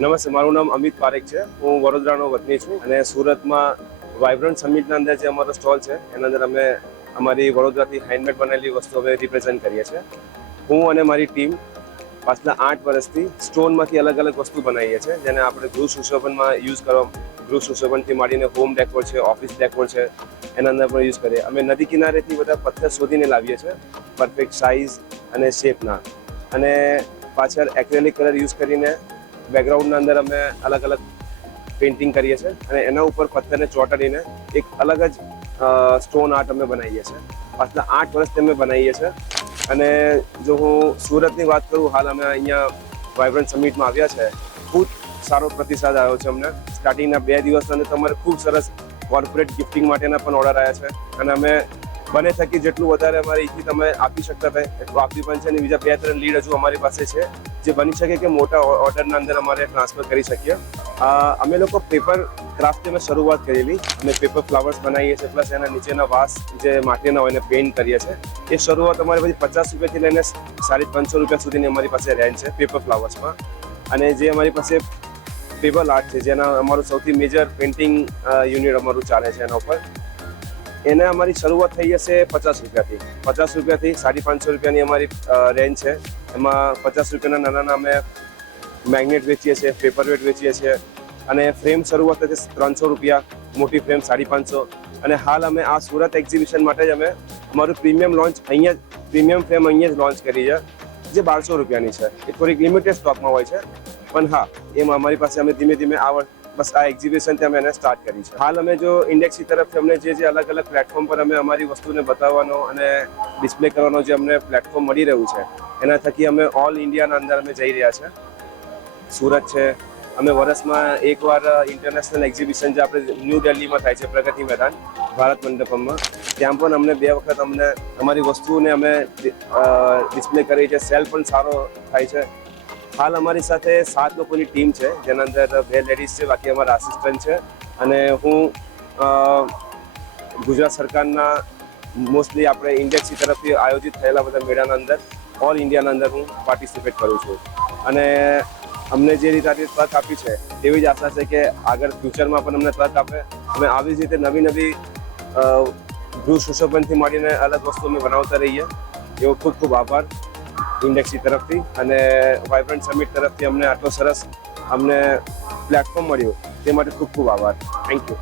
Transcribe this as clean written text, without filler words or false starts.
નમસ્તે, મારું નામ અમિત પારેખ છે. હું વડોદરાનો વતની છું અને સુરતમાં વાઇબ્રન્ટ સમિટના અંદર જે અમારો સ્ટોલ છે એના અંદર અમે અમારી વડોદરાથી હેન્ડમેડ બનેલી વસ્તુ અમે રિપ્રેઝન્ટ કરીએ છીએ. હું અને મારી ટીમ પાછલા 8 વર્ષથી સ્ટોનમાંથી અલગ અલગ વસ્તુ બનાવીએ છીએ, જેને આપણે ગૃહ સુશોભનમાં યુઝ કરવા, ગૃહ સુશોભનથી માંડીને હોમ ડેકોર છે, ઓફિસ ડેકોર છે, એના અંદર પણ યુઝ કરીએ. અમે નદી કિનારેથી બધા પથ્થર શોધીને લાવીએ છીએ પરફેક્ટ સાઇઝ અને શેપના, અને પાછળ એક્રેલિક કલર યુઝ કરીને બેકગ્રાઉન્ડના અંદર અમે અલગ અલગ પેઇન્ટિંગ કરીએ છીએ અને એના ઉપર પથ્થરને ચોંટાડીને એક અલગ જ સ્ટોન આર્ટ અમે બનાવીએ છીએ. પાછલા 8 વર્ષથી અમે બનાવીએ છીએ. અને જો હું સુરતની વાત કરું, હાલ અમે અહીંયા વાઇબ્રન્ટ સમિટમાં આવ્યા છે. ખૂબ સારો પ્રતિસાદ આવ્યો છે અમને. સ્ટાર્ટિંગના 2 દિવસની અંદર તમારે ખૂબ સરસ કોર્પોરેટ ગિફ્ટિંગ માટેના પણ ઓર્ડર આવ્યા છે અને અમે બને થકી જેટલું વધારે અમારી ઈચ્છી તમે આપી શકતા હતા એટલું આપી પણ છે. અને બીજા 2-3 લીડ હજુ અમારી પાસે છે જે બની શકે કે મોટા ઓર્ડરના અંદર અમારે ટ્રાન્સફર કરી શકીએ. અમે લોકો પેપર ક્રાફ્ટથી અમે શરૂઆત કરેલી. અમે પેપર ફ્લાવર્સ બનાવીએ છીએ, પ્લસ એના નીચેના વાસ જે માટીના હોય એને પેઇન્ટ કરીએ છીએ. એ શરૂઆત અમારી પછી 50 રૂપિયાથી લઈને 550 રૂપિયા સુધીની અમારી પાસે રેન્જ છે પેપર ફ્લાવર્સમાં. અને જે અમારી પાસે પેપર આર્ટ છે, જેના અમારું સૌથી મેજર પેઇન્ટિંગ યુનિટ અમારું ચાલે છે, એના ઉપર એને અમારી શરૂઆત થઈ જશે 50 રૂપિયાથી. 50 રૂપિયાથી 550 રૂપિયાની અમારી રેન્જ છે. એમાં 50 રૂપિયાના નાના અમે મેગ્નેટ વેચીએ છીએ, પેપર વેટ વેચીએ છીએ. અને ફ્રેમ શરૂઆત થશે 300 રૂપિયા, મોટી ફ્રેમ 550. અને હાલ અમે આ સુરત એક્ઝિબિશન માટે જ અમે અમારું પ્રીમિયમ લોન્ચ પ્રીમિયમ ફ્રેમ અહીંયા જ લોન્ચ કરી છે, જે 1200 રૂપિયાની છે. એ થોડીક લિમિટેડ સ્ટોકમાં હોય છે, પણ હા, એમાં અમારી પાસે અમે ધીમે ધીમે બસ આ એક્ઝિબિશનથી અમે એને સ્ટાર્ટ કરી છે. હાલ અમે જો ઇન્ડેક્સી તરફથી અમને જે અલગ અલગ પ્લેટફોર્મ પર અમે અમારી વસ્તુને બતાવવાનો અને ડિસ્પ્લે કરવાનો જે અમને પ્લેટફોર્મ મળી રહ્યું છે, એના થકી અમે ઓલ ઇન્ડિયાના અંદર અમે જઈ રહ્યા છે. સુરત છે, અમે વર્ષમાં એકવાર ઇન્ટરનેશનલ એક્ઝિબિશન જે આપણે ન્યૂ દિલ્હીમાં થાય છે, પ્રગતિ મેદાન ભારત મંડપમમાં, ત્યાં પણ અમને 2 વખત અમને અમારી વસ્તુઓને અમે ડિસ્પ્લે કરી છે. સેલ પણ સારો થાય છે. હાલ અમારી સાથે 7 લોકોની ટીમ છે, જેના અંદર 2 લેડીઝ છે, બાકી અમારા આસિસ્ટન્ટ છે. અને હું ગુજરાત સરકારના મોસ્ટલી આપણે ઇન્ડેક્સી તરફથી આયોજિત થયેલા બધા મેળાના અંદર ઓલ ઇન્ડિયાના અંદર હું પાર્ટિસિપેટ કરું છું. અને અમને જે રીતે તક આપી છે તેવી જ આશા છે કે આગળ ફ્યુચરમાં પણ અમને તક આપે. અમે આવી જ રીતે નવી ગૃહ સુશોભનથી માંડીને અલગ વસ્તુ અમે બનાવતા રહીએ. એવો ખૂબ ખૂબ આભાર ઇન્ડેક્સી તરફથી અને વાઇબ્રન્ટ સમિટ તરફથી અમને આટલો સરસ પ્લેટફોર્મ મળ્યું તે માટે ખૂબ ખૂબ આભાર. Thank you.